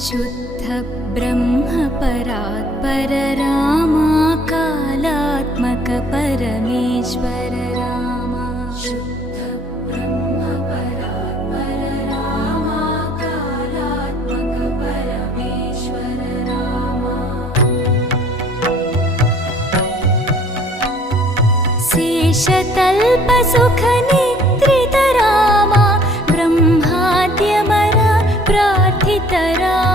शुद्ध ब्रह्म परात्पर रामा कालात्मक परमेश्वर रामा शुद्ध ब्रह्म परात्पर रामा कालात्मक परमेश्वर रामा शेषतल्प सुख निद्रित रामा ब्रह्माद्यमर प्रार्थित रामा